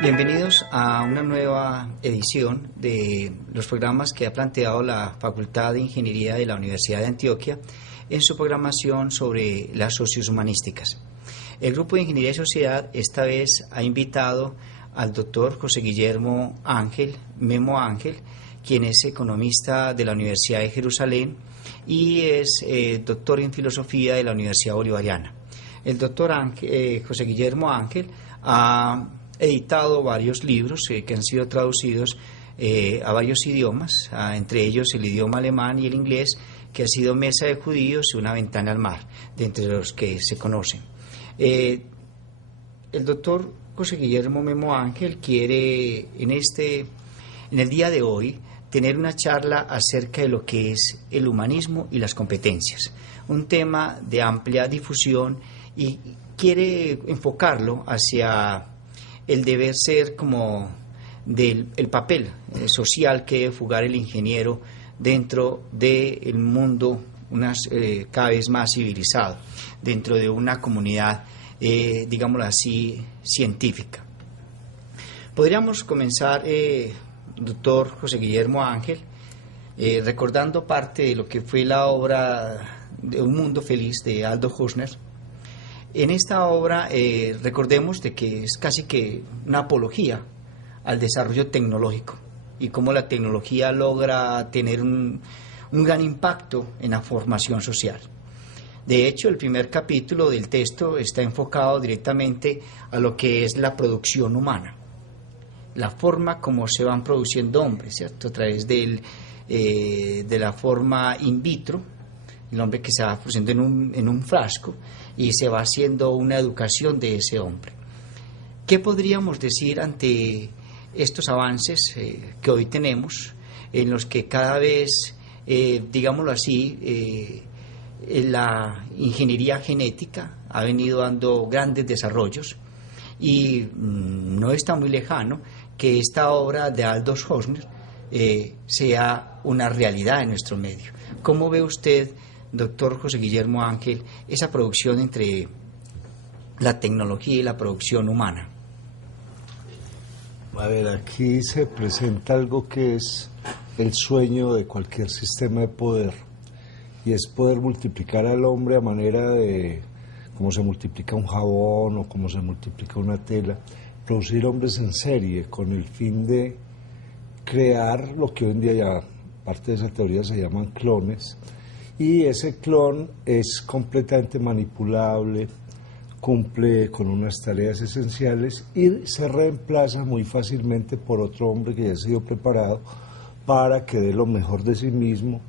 Bienvenidos a una nueva edición de los programas que ha planteado la Facultad de Ingeniería de la Universidad de Antioquia en su programación sobre las sociohumanísticas. El Grupo de Ingeniería y Sociedad esta vez ha invitado al doctor José Guillermo Ángel, Memo Ángel, quien es economista de la Universidad de Jerusalén y es doctor en filosofía de la Universidad Bolivariana. El doctor José Guillermo Ángel ha editado varios libros que han sido traducidos a varios idiomas, entre ellos el idioma alemán y el inglés, que ha sido Mesa de Judíos y Una ventana al mar, de entre los que se conocen. El doctor José Guillermo Memo Ángel quiere en el día de hoy tener una charla acerca de lo que es el humanismo y las competencias, un tema de amplia difusión, y quiere enfocarlo hacia el deber ser como del el papel social que debe jugar el ingeniero dentro del mundo cada vez más civilizado, dentro de una comunidad, digámoslo así, científica. Podríamos comenzar, doctor José Guillermo Ángel, recordando parte de lo que fue la obra de Un Mundo Feliz de Aldous Huxley. En esta obra recordemos de que es casi que una apología al desarrollo tecnológico y cómo la tecnología logra tener un gran impacto en la formación social. De hecho, el primer capítulo del texto está enfocado directamente a lo que es la producción humana, la forma como se van produciendo hombres, ¿cierto? A través de la forma in vitro, el hombre que se va produciendo en un frasco, y se va haciendo una educación de ese hombre. ¿Qué podríamos decir ante estos avances que hoy tenemos, en los que cada vez, digámoslo así, la ingeniería genética ha venido dando grandes desarrollos, y no está muy lejano que esta obra de Aldous Huxley sea una realidad en nuestro medio? ¿Cómo ve usted, doctor José Guillermo Ángel, esa producción entre la tecnología y la producción humana? A ver, aquí se presenta algo que es el sueño de cualquier sistema de poder, y es poder multiplicar al hombre a manera de cómo se multiplica un jabón o cómo se multiplica una tela, producir hombres en serie con el fin de crear lo que hoy en día ya parte de esa teoría se llaman clones. Y ese clon es completamente manipulable, cumple con unas tareas esenciales y se reemplaza muy fácilmente por otro hombre que ya ha sido preparado para que dé lo mejor de sí mismo.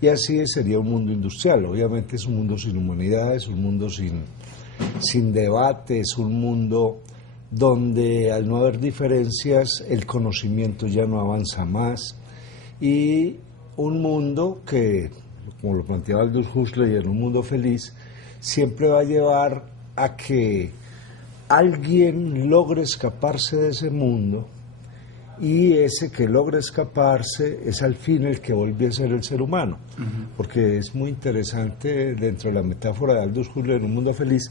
Y así sería un mundo industrial. Obviamente es un mundo sin humanidad, es un mundo sin debate, es un mundo donde al no haber diferencias el conocimiento ya no avanza más, y un mundo que, como lo planteaba Aldous Huxley en Un Mundo Feliz, siempre va a llevar a que alguien logre escaparse de ese mundo, y ese que logra escaparse es al fin el que vuelve a ser el ser humano. Porque es muy interesante dentro de la metáfora de Aldous Huxley en Un Mundo Feliz,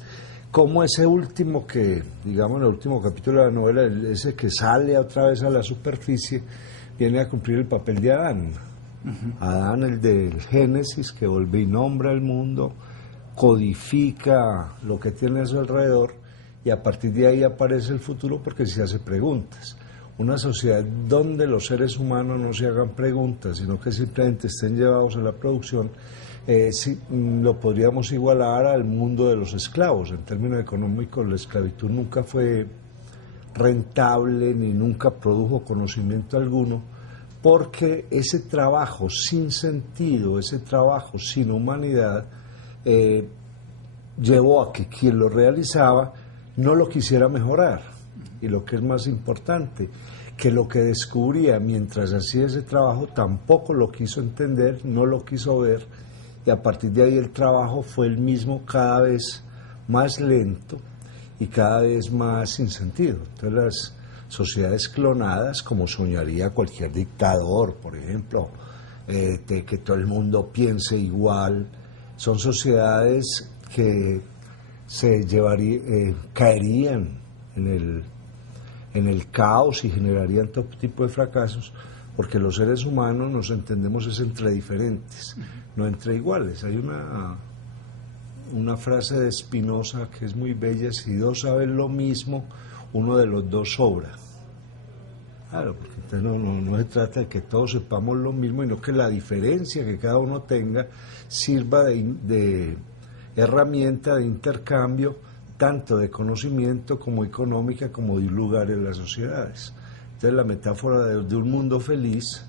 como ese último que, digamos, en el último capítulo de la novela, ese que sale otra vez a la superficie, viene a cumplir el papel de Adán. Adán, el del Génesis, que vuelve y nombra el mundo, codifica lo que tiene a su alrededor, y a partir de ahí aparece el futuro porque se hace preguntas. Una sociedad donde los seres humanos no se hagan preguntas, sino que simplemente estén llevados a la producción, lo podríamos igualar al mundo de los esclavos. En términos económicos, la esclavitud nunca fue rentable ni nunca produjo conocimiento alguno, porque ese trabajo sin sentido, ese trabajo sin humanidad, llevó a que quien lo realizaba no lo quisiera mejorar. Y lo que es más importante, que lo que descubría mientras hacía ese trabajo tampoco lo quiso entender, no lo quiso ver, y a partir de ahí el trabajo fue el mismo, cada vez más lento y cada vez más sin sentido. Entonces las sociedades clonadas, como soñaría cualquier dictador, por ejemplo, de que todo el mundo piense igual, son sociedades que caerían en en el caos y generarían todo tipo de fracasos, porque los seres humanos nos entendemos es entre diferentes, no entre iguales. Hay una frase de Spinoza que es muy bella: si dos saben lo mismo, uno de los dos sobra. Claro, porque entonces no se trata de que todos sepamos lo mismo, sino que la diferencia que cada uno tenga sirva de herramienta de intercambio, tanto de conocimiento como económica, como de un lugar en las sociedades. Entonces la metáfora de un mundo feliz,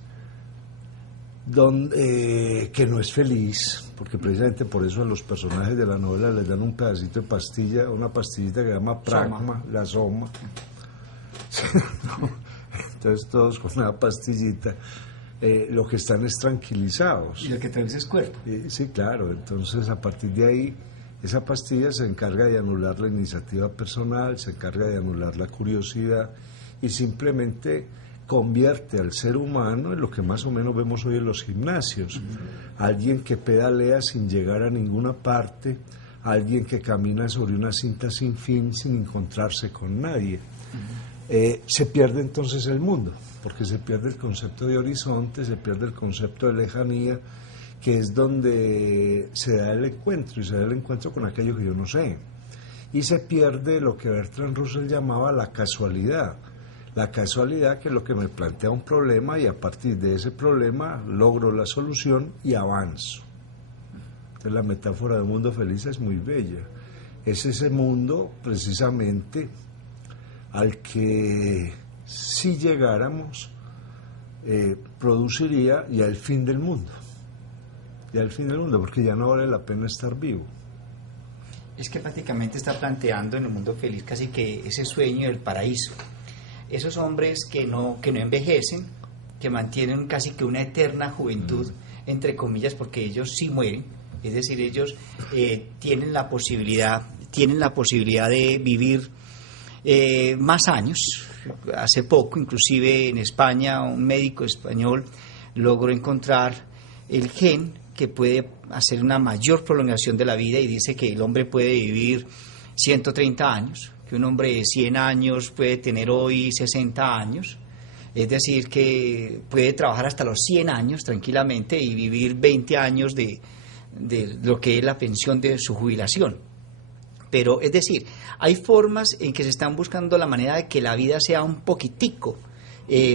que no es feliz, porque precisamente por eso a los personajes de la novela les dan un pedacito de pastilla, una pastillita que se llama pragma, la soma. Entonces todos con una pastillita lo que están es tranquilizados. Y lo que traes es cuerpo. Sí, claro. Entonces a partir de ahí esa pastilla se encarga de anular la iniciativa personal, se encarga de anular la curiosidad y simplemente convierte al ser humano en lo que más o menos vemos hoy en los gimnasios. Alguien que pedalea sin llegar a ninguna parte, alguien que camina sobre una cinta sin fin, sin encontrarse con nadie. Se pierde entonces el mundo, porque se pierde el concepto de horizonte, se pierde el concepto de lejanía, que es donde se da el encuentro, y se da el encuentro con aquello que yo no sé. Y se pierde lo que Bertrand Russell llamaba la casualidad. La casualidad, que es lo que me plantea un problema, y a partir de ese problema logro la solución y avanzo. Entonces la metáfora de un mundo feliz es muy bella. Es ese mundo precisamente al que, si llegáramos, produciría ya el fin del mundo. Ya el fin del mundo, porque ya no vale la pena estar vivo. Es que prácticamente está planteando en el mundo feliz casi que ese sueño del paraíso. Esos hombres que no envejecen, que mantienen casi que una eterna juventud, entre comillas, porque ellos sí mueren, es decir, ellos tienen la posibilidad de vivir más años. Hace poco, inclusive en España, un médico español logró encontrar el gen que puede hacer una mayor prolongación de la vida, y dice que el hombre puede vivir 130 años, que un hombre de 100 años puede tener hoy 60 años, es decir, que puede trabajar hasta los 100 años tranquilamente y vivir 20 años de lo que es la pensión de su jubilación. Pero, es decir, hay formas en que se están buscando la manera de que la vida sea un poquitico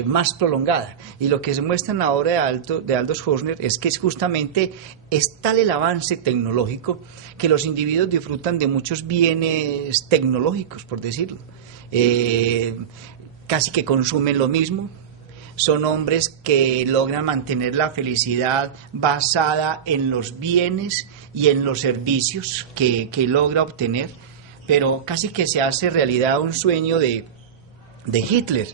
más prolongada, y lo que se muestra en la obra de Aldous Huxley es que justamente es tal el avance tecnológico que los individuos disfrutan de muchos bienes tecnológicos, por decirlo, casi que consumen lo mismo. Son hombres que logran mantener la felicidad basada en los bienes y en los servicios que logra obtener, pero casi que se hace realidad un sueño de Hitler,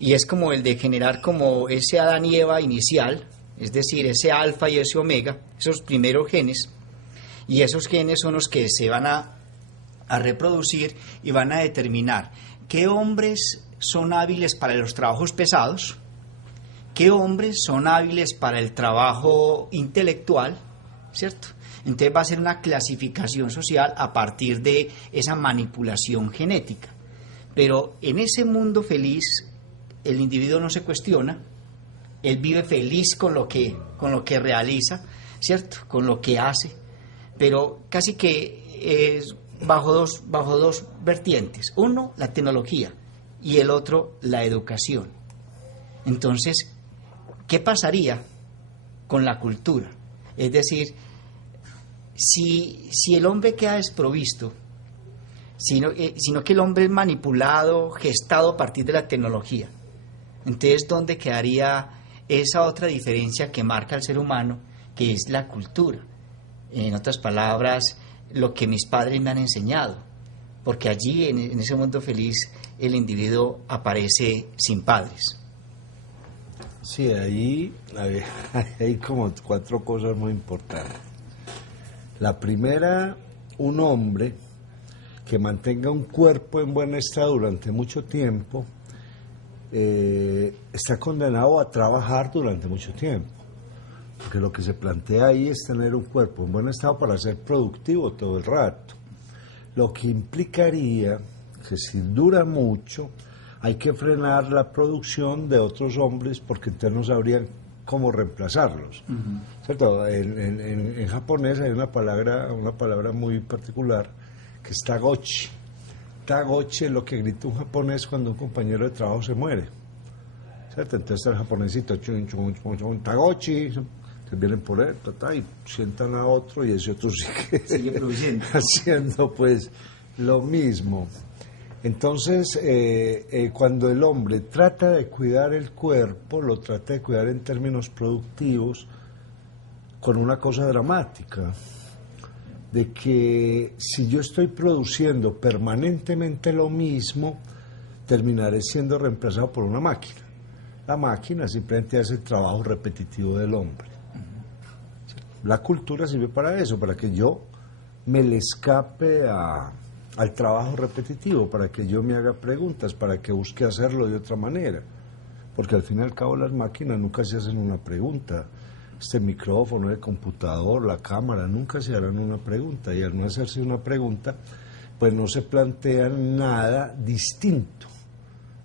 y es como el de generar como ese Adán y Eva inicial, es decir, ese alfa y ese omega, esos primeros genes, y esos genes son los que se van a reproducir y van a determinar qué hombres son hábiles para los trabajos pesados, qué hombres son hábiles para el trabajo intelectual, ¿cierto? Entonces va a ser una clasificación social a partir de esa manipulación genética. Pero en ese mundo feliz, el individuo no se cuestiona, él vive feliz con lo que realiza, ¿cierto? Con lo que hace, pero casi que es bajo dos vertientes. Uno, la tecnología, y el otro, la educación. Entonces, ¿qué pasaría con la cultura? Es decir, si el hombre queda desprovisto, sino que el hombre es manipulado, gestado a partir de la tecnología, entonces, ¿dónde quedaría esa otra diferencia que marca al ser humano, que es la cultura? En otras palabras, lo que mis padres me han enseñado, porque allí, en ese mundo feliz, el individuo aparece sin padres. Sí, ahí hay como 4 cosas muy importantes. La primera, un hombre que mantenga un cuerpo en buen estado durante mucho tiempo, está condenado a trabajar durante mucho tiempo, porque lo que se plantea ahí es tener un cuerpo en buen estado para ser productivo todo el rato, lo que implicaría que si dura mucho hay que frenar la producción de otros hombres porque entonces no sabrían cómo reemplazarlos. ¿Cierto? En japonés hay una palabra muy particular que es tagochi. Tagochi es lo que grita un japonés cuando un compañero de trabajo se muere. ¿Cierto? Entonces el japonesito, chun, chun, chun, chun, tagochi, se vienen por él, y sientan a otro y ese otro sigue produciendo. Haciendo pues lo mismo. Entonces, cuando el hombre trata de cuidar el cuerpo, lo trata de cuidar en términos productivos, con una cosa dramática, de que si yo estoy produciendo permanentemente lo mismo, terminaré siendo reemplazado por una máquina. La máquina simplemente hace el trabajo repetitivo del hombre. La cultura sirve para eso, para que yo me le escape al trabajo repetitivo, para que yo me haga preguntas, para que busque hacerlo de otra manera. Porque al fin y al cabo las máquinas nunca se hacen una pregunta. Este micrófono, el computador, la cámara, nunca se harán una pregunta. Y al no hacerse una pregunta, pues no se plantean nada distinto.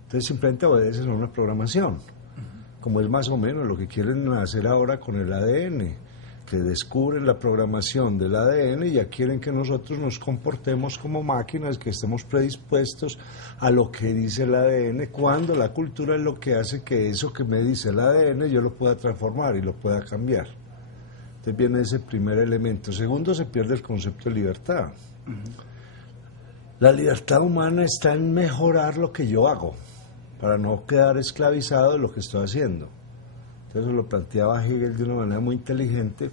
Entonces simplemente obedecen a una programación, como es más o menos lo que quieren hacer ahora con el ADN, que descubren la programación del ADN y ya quieren que nosotros nos comportemos como máquinas, que estemos predispuestos a lo que dice el ADN, cuando la cultura es lo que hace que eso que me dice el ADN yo lo pueda transformar y lo pueda cambiar. Entonces viene ese primer elemento. Segundo, se pierde el concepto de libertad. La libertad humana está en mejorar lo que yo hago, para no quedar esclavizado de lo que estoy haciendo. Entonces lo planteaba Hegel de una manera muy inteligente: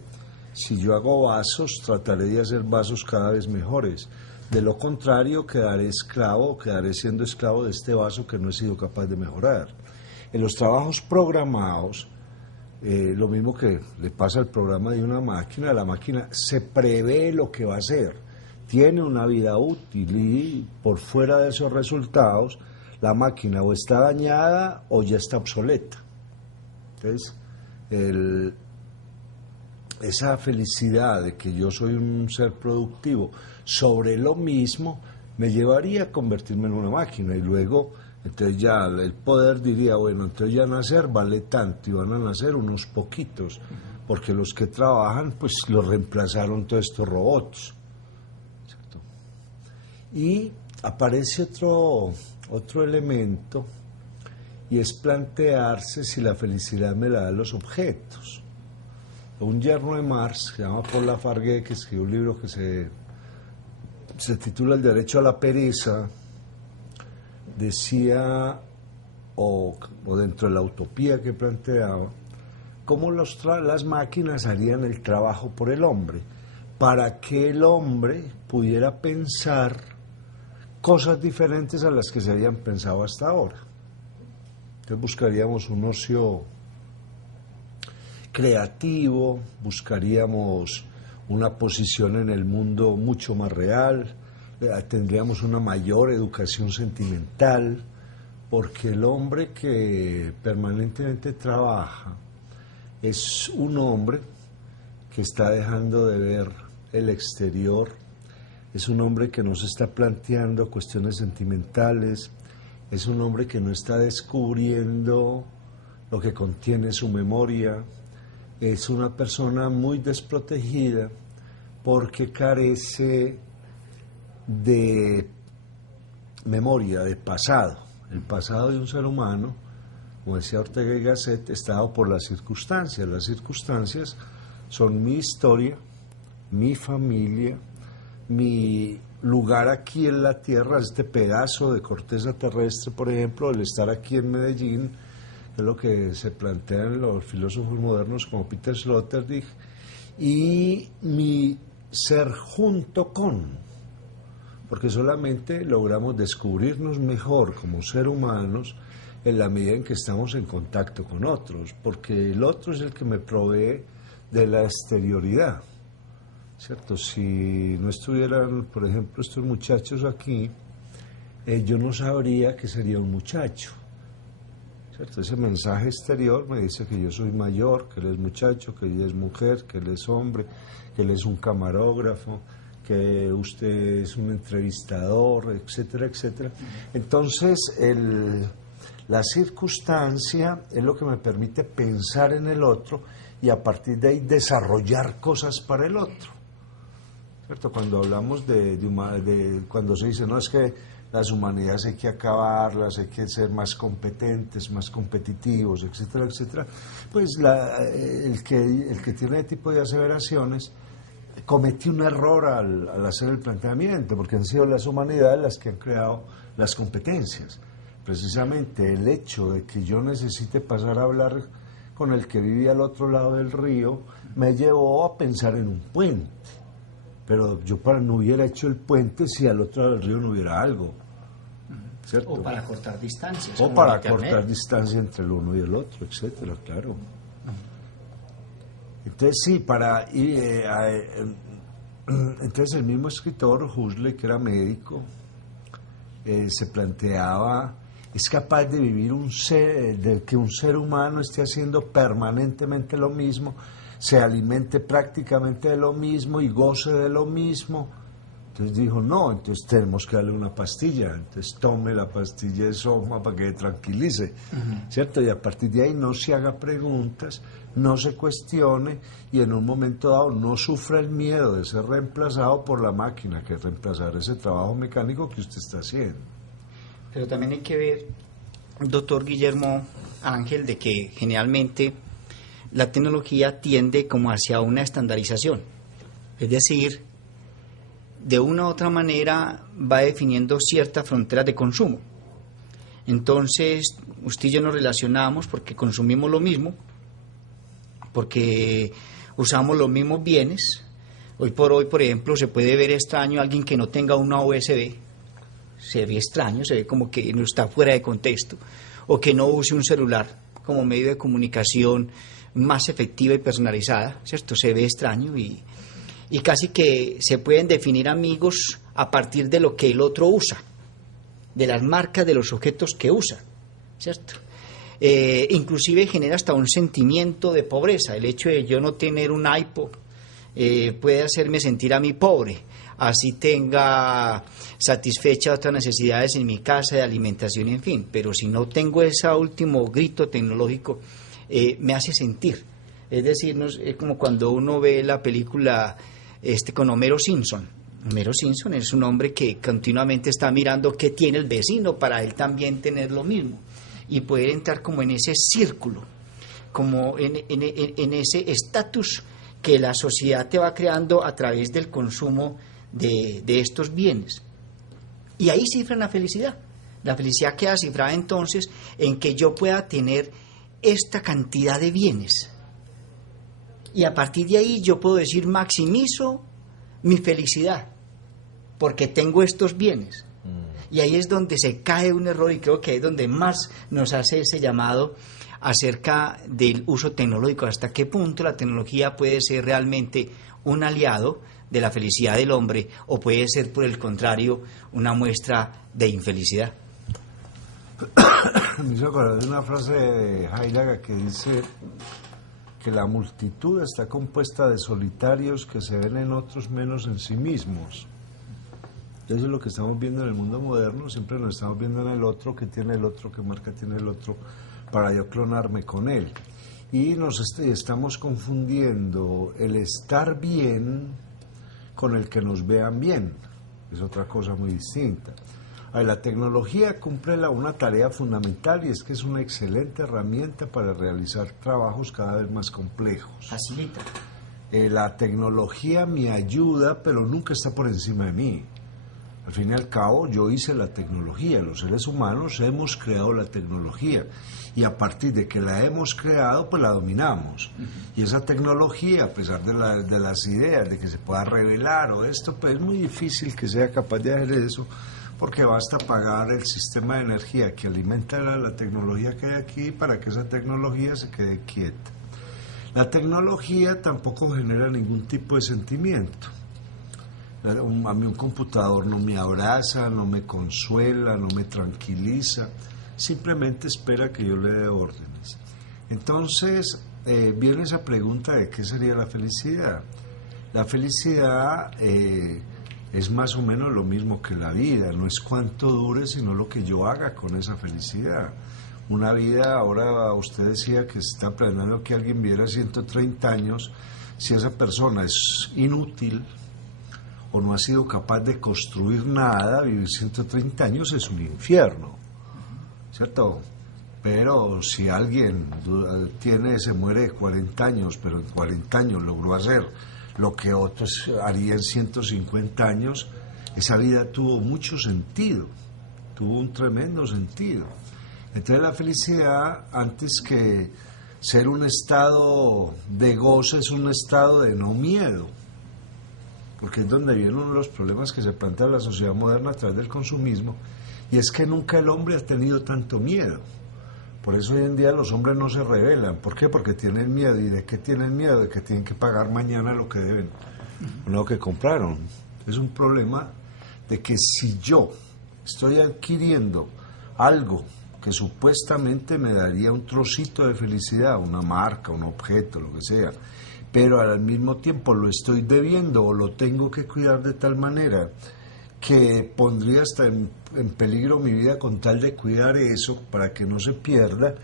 si yo hago vasos, trataré de hacer vasos cada vez mejores. De lo contrario, quedaré siendo esclavo de este vaso que no he sido capaz de mejorar. En los trabajos programados, lo mismo que le pasa al programa de una máquina, la máquina se prevé lo que va a hacer, tiene una vida útil y por fuera de esos resultados, la máquina o está dañada o ya está obsoleta. Entonces, esa felicidad de que yo soy un ser productivo sobre lo mismo me llevaría a convertirme en una máquina y luego, entonces ya el poder diría, bueno, entonces ya nacer vale tanto y van a nacer unos poquitos, porque los que trabajan pues los reemplazaron todos estos robots. ¿Cierto? Y aparece otro elemento, y es plantearse si la felicidad me la dan los objetos. Un yerno de Marx, que se llama Paul Lafargue, que escribió un libro que se titula El derecho a la pereza, decía, o dentro de la utopía que planteaba, cómo las máquinas harían el trabajo por el hombre, para que el hombre pudiera pensar cosas diferentes a las que se habían pensado hasta ahora. Entonces buscaríamos un ocio creativo, buscaríamos una posición en el mundo mucho más real, tendríamos una mayor educación sentimental, porque el hombre que permanentemente trabaja es un hombre que está dejando de ver el exterior, es un hombre que no se está planteando cuestiones sentimentales, es un hombre que no está descubriendo lo que contiene su memoria, es una persona muy desprotegida porque carece de memoria, de pasado. El pasado de un ser humano, como decía Ortega y Gasset, está dado por las circunstancias. Las circunstancias son mi historia, mi familia, mi lugar aquí en la tierra, este pedazo de corteza terrestre, por ejemplo, el estar aquí en Medellín, es lo que se plantean los filósofos modernos como Peter Sloterdijk, y mi ser junto con, porque solamente logramos descubrirnos mejor como ser humanos en la medida en que estamos en contacto con otros, porque el otro es el que me provee de la exterioridad. ¿Cierto? Si no estuvieran, por ejemplo, estos muchachos aquí, yo no sabría que sería un muchacho. ¿Cierto? Ese mensaje exterior me dice que yo soy mayor, que él es muchacho, que ella es mujer, que él es hombre, que él es un camarógrafo, que usted es un entrevistador, etcétera, etcétera. Entonces, la circunstancia es lo que me permite pensar en el otro y a partir de ahí desarrollar cosas para el otro. ¿Cierto? Cuando hablamos cuando se dice, no, es que las humanidades hay que acabarlas, hay que ser más competentes, más competitivos, etcétera, etcétera, pues el que tiene este tipo de aseveraciones cometió un error al hacer el planteamiento, porque han sido las humanidades las que han creado las competencias. Precisamente el hecho de que yo necesite pasar a hablar con el que vivía al otro lado del río me llevó a pensar en un puente. Pero yo no hubiera hecho el puente si al otro lado del río no hubiera algo, ¿cierto? O para cortar distancias. O para cortar distancia entre el uno y el otro, etcétera, claro. Entonces sí, entonces el mismo escritor, Huxley, que era médico, se planteaba, es capaz de vivir de que un ser humano esté haciendo permanentemente lo mismo, se alimente prácticamente de lo mismo y goce de lo mismo. Entonces dijo, no, entonces tenemos que darle una pastilla, entonces tome la pastilla de soma para que tranquilice, ¿cierto? Y a partir de ahí no se haga preguntas, no se cuestione y en un momento dado no sufra el miedo de ser reemplazado por la máquina, que es reemplazar ese trabajo mecánico que usted está haciendo. Pero también hay que ver, doctor Guillermo Ángel, de que generalmente la tecnología tiende como hacia una estandarización, es decir, de una u otra manera va definiendo ciertas fronteras de consumo. Entonces, usted y yo nos relacionamos porque consumimos lo mismo, porque usamos los mismos bienes. Hoy por hoy, por ejemplo, se puede ver extraño a alguien que no tenga una USB, se ve extraño, se ve como que no está fuera de contexto, o que no use un celular como medio de comunicación más efectiva y personalizada, ¿cierto? Se ve extraño y casi que se pueden definir amigos a partir de lo que el otro usa, de las marcas de los objetos que usa, ¿cierto? Inclusive genera hasta un sentimiento de pobreza. El hecho de yo no tener un iPod puede hacerme sentir a mí pobre, así tenga satisfechas otras necesidades en mi casa de alimentación, en fin, pero si no tengo ese último grito tecnológico, me hace sentir. Es decir, es como cuando uno ve la película con Homero Simpson. Homero Simpson es un hombre que continuamente está mirando qué tiene el vecino para él también tener lo mismo y poder entrar como en ese círculo, como en ese estatus que la sociedad te va creando a través del consumo de estos bienes. Y ahí cifran la felicidad. La felicidad queda cifrada entonces en que yo pueda tener esta cantidad de bienes. Y a partir de ahí yo puedo decir, maximizo mi felicidad, porque tengo estos bienes. Y ahí es donde se cae un error y creo que ahí es donde más nos hace ese llamado acerca del uso tecnológico. ¿Hasta qué punto la tecnología puede ser realmente un aliado de la felicidad del hombre o puede ser, por el contrario, una muestra de infelicidad? Me hizo acordar de una frase de Heidegger que dice que la multitud está compuesta de solitarios que se ven en otros menos en sí mismos. Eso es lo que estamos viendo en el mundo moderno, siempre nos estamos viendo en el otro, que tiene el otro, que marca tiene el otro, para yo clonarme con él. Y nos estamos confundiendo el estar bien con el que nos vean bien, es otra cosa muy distinta. La tecnología cumple una tarea fundamental y es que es una excelente herramienta para realizar trabajos cada vez más complejos. Facilita. La tecnología me ayuda, pero nunca está por encima de mí. Al fin y al cabo, yo hice la tecnología, los seres humanos hemos creado la tecnología y a partir de que la hemos creado, pues la dominamos. Y esa tecnología, a pesar de las ideas de que se pueda revelar o esto, pues es muy difícil que sea capaz de hacer eso, porque basta apagar el sistema de energía que alimenta la tecnología que hay aquí para que esa tecnología se quede quieta. La tecnología tampoco genera ningún tipo de sentimiento. A mí un computador no me abraza, no me consuela, no me tranquiliza, simplemente espera que yo le dé órdenes. Entonces, viene esa pregunta de qué sería la felicidad. La felicidad es más o menos lo mismo que la vida, no es cuánto dure, sino lo que yo haga con esa felicidad. Una vida, ahora usted decía que está planeando que alguien viera 130 años, si esa persona es inútil o no ha sido capaz de construir nada, vivir 130 años es un infierno, ¿cierto? Pero si alguien se muere de 40 años, pero en 40 años logró hacer lo que otros harían en 150 años, esa vida tuvo mucho sentido, tuvo un tremendo sentido. Entonces la felicidad, antes que ser un estado de goce, es un estado de no miedo, porque es donde viene uno de los problemas que se plantea en la sociedad moderna a través del consumismo, y es que nunca el hombre ha tenido tanto miedo. Por eso hoy en día los hombres no se rebelan. ¿Por qué? Porque tienen miedo. ¿Y de qué tienen miedo? De que tienen que pagar mañana lo que deben, lo que compraron. Es un problema de que si yo estoy adquiriendo algo que supuestamente me daría un trocito de felicidad, una marca, un objeto, lo que sea, pero al mismo tiempo lo estoy debiendo o lo tengo que cuidar de tal manera que pondría hasta en peligro mi vida con tal de cuidar eso para que no se pierda,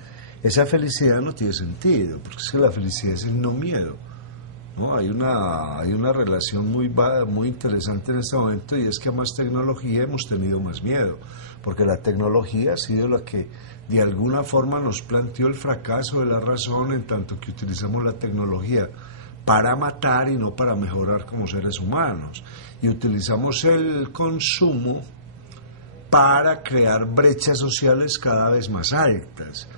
esa felicidad no tiene sentido, porque es que la felicidad es el no miedo, ¿no? Hay una relación muy interesante en este momento, y es que a más tecnología hemos tenido más miedo, porque la tecnología ha sido la que de alguna forma nos planteó el fracaso de la razón, en tanto que utilizamos la tecnología para matar y no para mejorar como seres humanos, y utilizamos el consumo para crear brechas sociales cada vez más altas.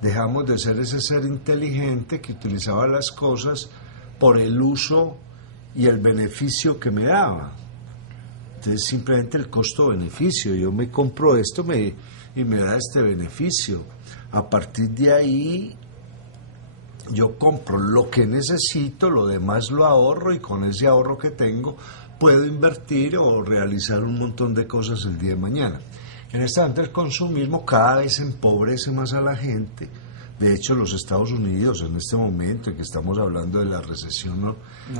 Dejamos de ser ese ser inteligente que utilizaba las cosas por el uso y el beneficio que me daba. Entonces simplemente el costo-beneficio, yo me compro esto y me da este beneficio. A partir de ahí yo compro lo que necesito, lo demás lo ahorro, y con ese ahorro que tengo puedo invertir o realizar un montón de cosas el día de mañana. En este momento el consumismo cada vez empobrece más a la gente. De hecho, los Estados Unidos, en este momento en que estamos hablando de la recesión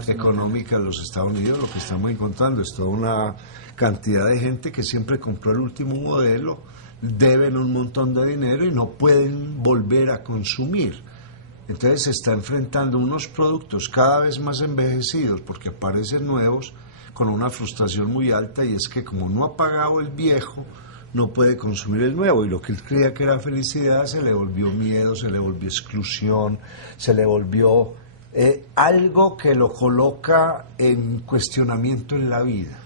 económica de los Estados Unidos, lo que estamos encontrando es toda una cantidad de gente que siempre compró el último modelo, deben un montón de dinero y no pueden volver a consumir. Entonces se está enfrentando unos productos cada vez más envejecidos porque aparecen nuevos, con una frustración muy alta, y es que como no ha pagado el viejo, no puede consumir el nuevo, y lo que él creía que era felicidad se le volvió miedo, se le volvió exclusión, se le volvió algo que lo coloca en cuestionamiento en la vida.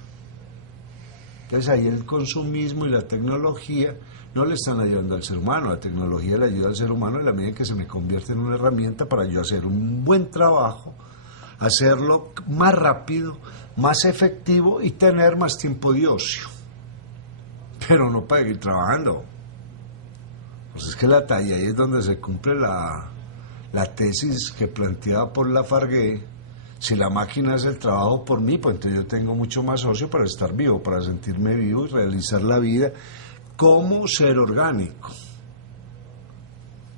Entonces ahí el consumismo y la tecnología no le están ayudando al ser humano. La tecnología le ayuda al ser humano en la medida en que se me convierte en una herramienta para yo hacer un buen trabajo, hacerlo más rápido, más efectivo y tener más tiempo de ocio, pero no para seguir trabajando. Pues es que ahí es donde se cumple la tesis que planteaba por Lafargue: si la máquina hace el trabajo por mí, pues entonces yo tengo mucho más ocio para estar vivo, para sentirme vivo y realizar la vida como ser orgánico.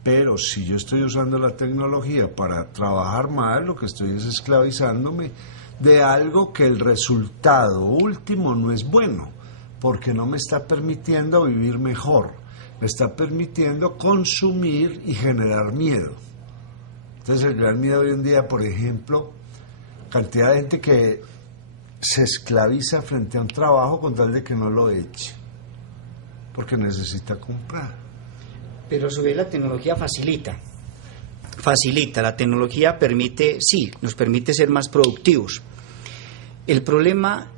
Pero si yo estoy usando la tecnología para trabajar más, lo que estoy es esclavizándome de algo que el resultado último no es bueno, porque no me está permitiendo vivir mejor, me está permitiendo consumir y generar miedo. Entonces el gran miedo hoy en día, por ejemplo, cantidad de gente que se esclaviza frente a un trabajo con tal de que no lo eche, porque necesita comprar. Pero a su vez la tecnología facilita, la tecnología nos permite ser más productivos. El problema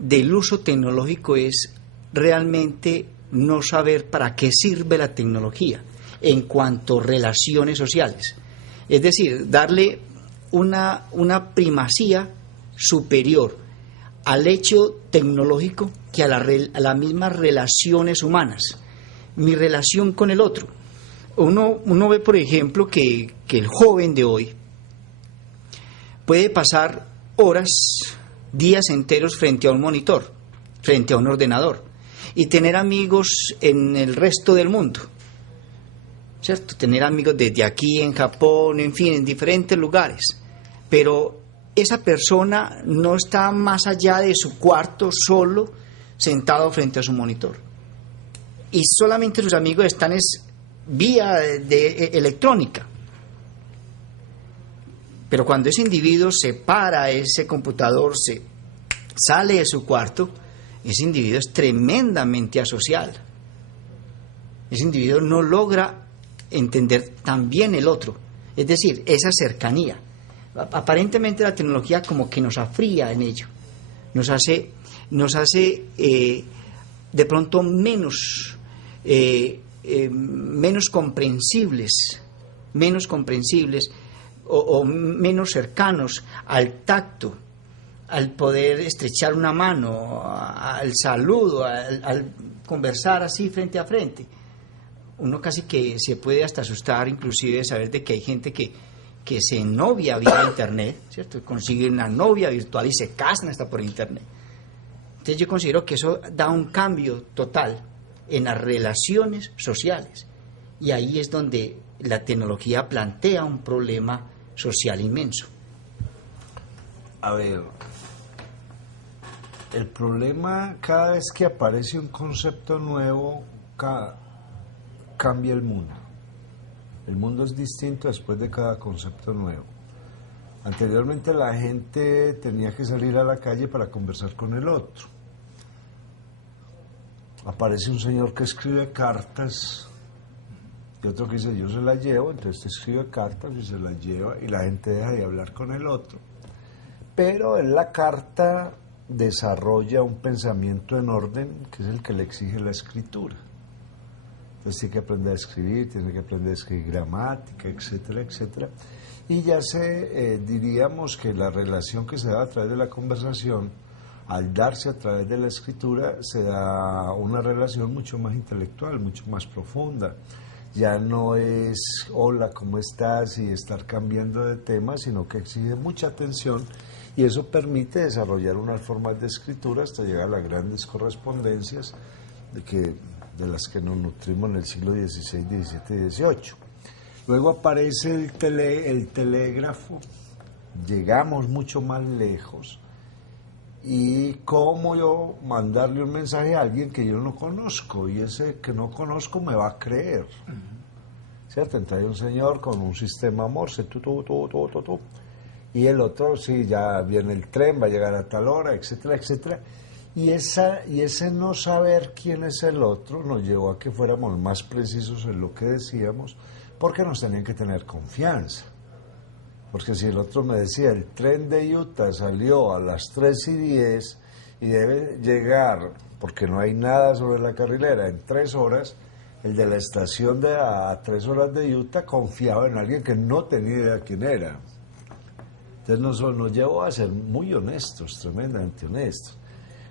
del uso tecnológico es realmente no saber para qué sirve la tecnología en cuanto a relaciones sociales. Es decir, darle una primacía superior al hecho tecnológico que a las mismas relaciones humanas. Mi relación con el otro. Uno ve, por ejemplo, que el joven de hoy puede pasar horas, días enteros frente a un monitor, frente a un ordenador, y tener amigos en el resto del mundo, ¿cierto? Tener amigos desde aquí, en Japón, en fin, en diferentes lugares, pero esa persona no está más allá de su cuarto solo, sentado frente a su monitor. Y solamente sus amigos están vía electrónica. Pero cuando ese individuo se para ese computador, se sale de su cuarto, ese individuo es tremendamente asocial. Ese individuo no logra entender también el otro, es decir, esa cercanía. Aparentemente la tecnología como que nos afría en ello, nos hace de pronto menos comprensibles o menos cercanos al tacto, al poder estrechar una mano, al saludo, al conversar así frente a frente. Uno casi que se puede hasta asustar, inclusive, de saber de que hay gente que se novia vía internet, ¿cierto? Consigue una novia virtual y se casan hasta por internet. Entonces yo considero que eso da un cambio total en las relaciones sociales. Y ahí es donde la tecnología plantea un problema social inmenso. A ver, el problema, cada vez que aparece un concepto nuevo, cambia el mundo. El mundo es distinto después de cada concepto nuevo. Anteriormente la gente tenía que salir a la calle para conversar con el otro. Aparece un señor que escribe cartas y otro que dice yo se las llevo, entonces te escribe cartas y se las lleva y la gente deja de hablar con el otro. Pero en la carta desarrolla un pensamiento en orden que es el que le exige la escritura. Entonces tiene que aprender a escribir, tiene que aprender a escribir gramática, etcétera, etcétera. Y ya diríamos que la relación que se da a través de la conversación, al darse a través de la escritura, se da una relación mucho más intelectual, mucho más profunda. Ya no es hola, ¿cómo estás? Y estar cambiando de tema, sino que exige mucha atención y eso permite desarrollar unas formas de escritura hasta llegar a las grandes correspondencias de las que nos nutrimos en el siglo XVI, XVII y XVIII. Luego aparece el telégrafo, llegamos mucho más lejos, y cómo yo mandarle un mensaje a alguien que yo no conozco, y ese que no conozco me va a creer. ¿Cierto? Entonces hay un señor con un sistema Morse, y el otro, sí, ya viene el tren, va a llegar a tal hora, etcétera, etcétera. Y ese no saber quién es el otro nos llevó a que fuéramos más precisos en lo que decíamos, porque nos tenían que tener confianza. Porque si el otro me decía, el tren de Utah salió a las 3:10 y debe llegar, porque no hay nada sobre la carrilera, en 3 horas, el de la estación a 3 horas de Utah confiaba en alguien que no tenía idea quién era. Entonces nos llevó a ser muy honestos, tremendamente honestos.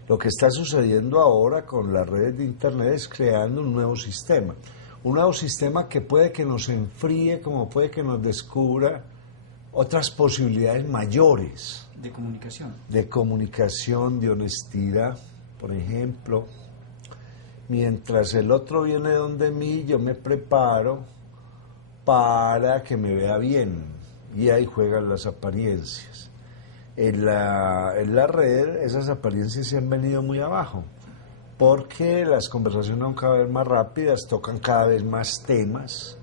Lo que está sucediendo ahora con las redes de internet es creando un nuevo sistema que puede que nos enfríe, como puede que nos descubra otras posibilidades mayores. De comunicación. De comunicación, de honestidad, por ejemplo. Mientras el otro viene donde mí, yo me preparo para que me vea bien. Y ahí juegan las apariencias. En la red esas apariencias se han venido muy abajo, porque las conversaciones son cada vez más rápidas, tocan cada vez más temas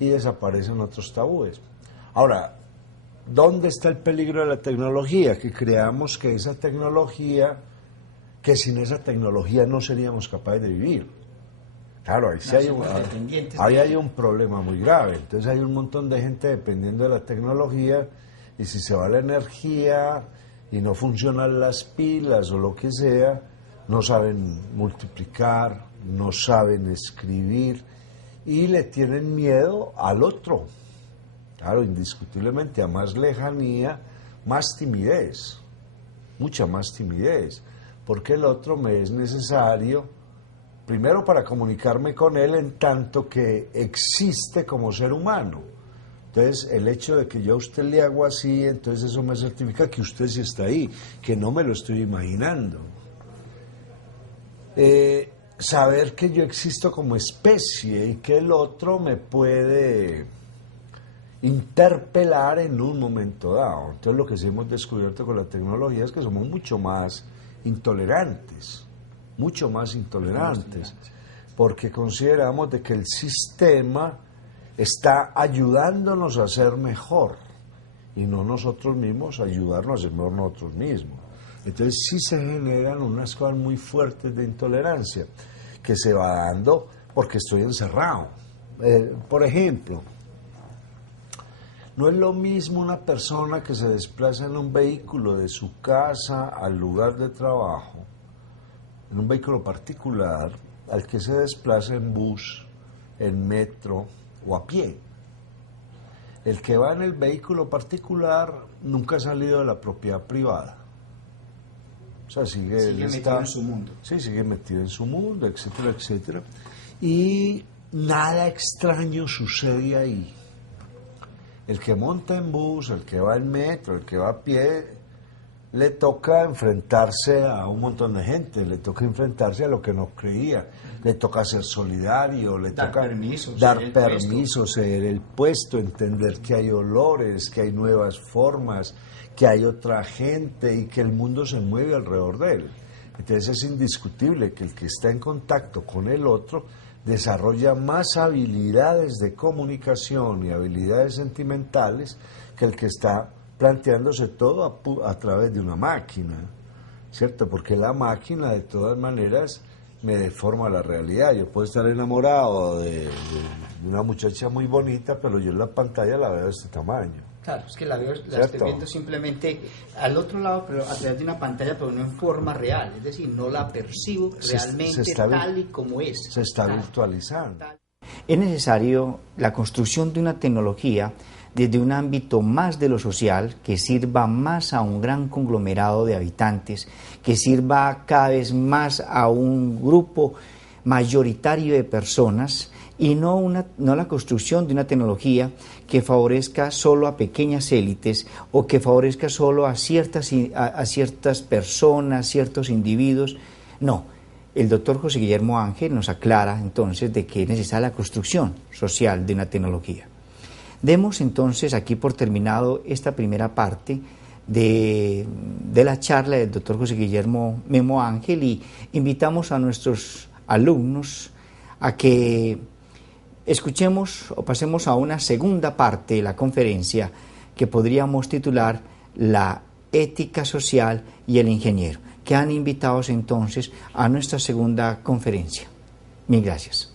y desaparecen otros tabúes. Ahora, ¿dónde está el peligro de la tecnología? Que creamos que esa tecnología, que sin esa tecnología no seríamos capaces de vivir. Claro, ahí sí hay un problema muy grave. Entonces hay un montón de gente dependiendo de la tecnología, y si se va la energía y no funcionan las pilas o lo que sea, no saben multiplicar, no saben escribir y le tienen miedo al otro. Claro, indiscutiblemente, a más lejanía, más timidez, mucha más timidez, porque el otro me es necesario, primero para comunicarme con él en tanto que existe como ser humano. Entonces, el hecho de que yo a usted le hago así, entonces eso me certifica que usted sí está ahí, que no me lo estoy imaginando. Saber que yo existo como especie y que el otro me puede interpelar en un momento dado. Entonces lo que sí hemos descubierto con la tecnología es que somos mucho más intolerantes, porque consideramos de que el sistema está ayudándonos a ser mejor y no nosotros mismos ayudarnos a ser mejor nosotros mismos. Entonces sí se generan unas cosas muy fuertes de intolerancia que se va dando porque estoy encerrado. Por ejemplo, no es lo mismo una persona que se desplaza en un vehículo de su casa al lugar de trabajo, en un vehículo particular, al que se desplaza en bus, en metro o a pie. El que va en el vehículo particular nunca ha salido de la propiedad privada. O sea, sigue metido en su mundo. Sí, sigue metido en su mundo, etcétera, etcétera. Y nada extraño sucede ahí. El que monta en bus, el que va en metro, el que va a pie, le toca enfrentarse a un montón de gente, le toca enfrentarse a lo que no creía, le toca ser solidario, le toca dar permiso, ceder el puesto, entender que hay olores, que hay nuevas formas, que hay otra gente y que el mundo se mueve alrededor de él. Entonces es indiscutible que el que está en contacto con el otro desarrolla más habilidades de comunicación y habilidades sentimentales que el que está planteándose todo a través de una máquina, ¿cierto? Porque la máquina de todas maneras me deforma la realidad. Yo puedo estar enamorado de una muchacha muy bonita, pero yo en la pantalla la veo de este tamaño. Claro, es que la estoy viendo simplemente al otro lado, pero a través de una pantalla, pero no en forma real, es decir, no la percibo realmente tal y como es. Se está virtualizando. Es necesario la construcción de una tecnología desde un ámbito más de lo social, que sirva más a un gran conglomerado de habitantes, que sirva cada vez más a un grupo mayoritario de personas, y no la construcción de una tecnología que favorezca solo a pequeñas élites o que favorezca solo a ciertas personas, ciertos individuos. No, el doctor José Guillermo Ángel nos aclara entonces de que es necesaria la construcción social de una tecnología. Demos entonces aquí por terminado esta primera parte de la charla del doctor José Guillermo Memo Ángel y invitamos a nuestros alumnos a que escuchemos o pasemos a una segunda parte de la conferencia que podríamos titular La ética social y el ingeniero. Quedan invitados entonces a nuestra segunda conferencia. Mil gracias.